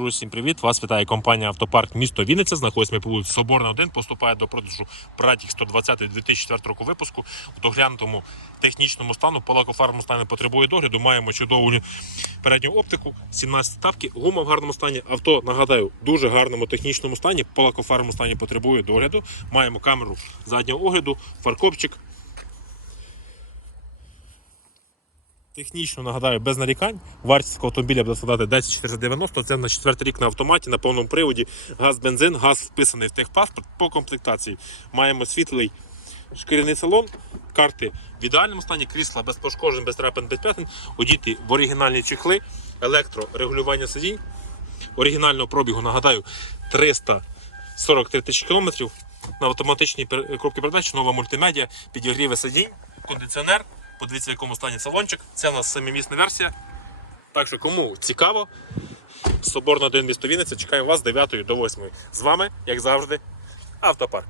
Друзі, привіт! Вас вітає компанія Автопарк місто Вінниця. Знаходиться по вулиці Соборна 1. Поступає до продажу Братік 120 2004 року випуску в доглянутому технічному стану. По лакофарму стані потребує догляду. Маємо чудову передню оптику, 17 ставки, гума в гарному стані. Авто нагадаю, дуже гарному технічному стані. По стані потребує догляду. Маємо камеру заднього огляду, фаркопчик. Технічно нагадаю, без нарікань. Вартість автомобіля буде складати 10490. Це на четвертий рік на автоматі, на повному приводі. Газ, бензин, газ вписаний в техпаспорт по комплектації. Маємо світлий шкіряний салон, карти в ідеальному стані, крісла без пошкоджень, без трапин, без п'ятин. Одіти в оригінальні чехли, електрорегулювання сидінь. Оригінального пробігу, нагадаю, 343 тисячі кілометрів. На автоматичній коробці передач, нова мультимедіа, підігріви сидінь, кондиціонер. Подивіться, в якому стані салончик. Це у нас семимісна версія. Так що, кому цікаво, Соборна 1 місто Вінниця. Чекаю вас з 9 до 8. З вами, як завжди, автопарк.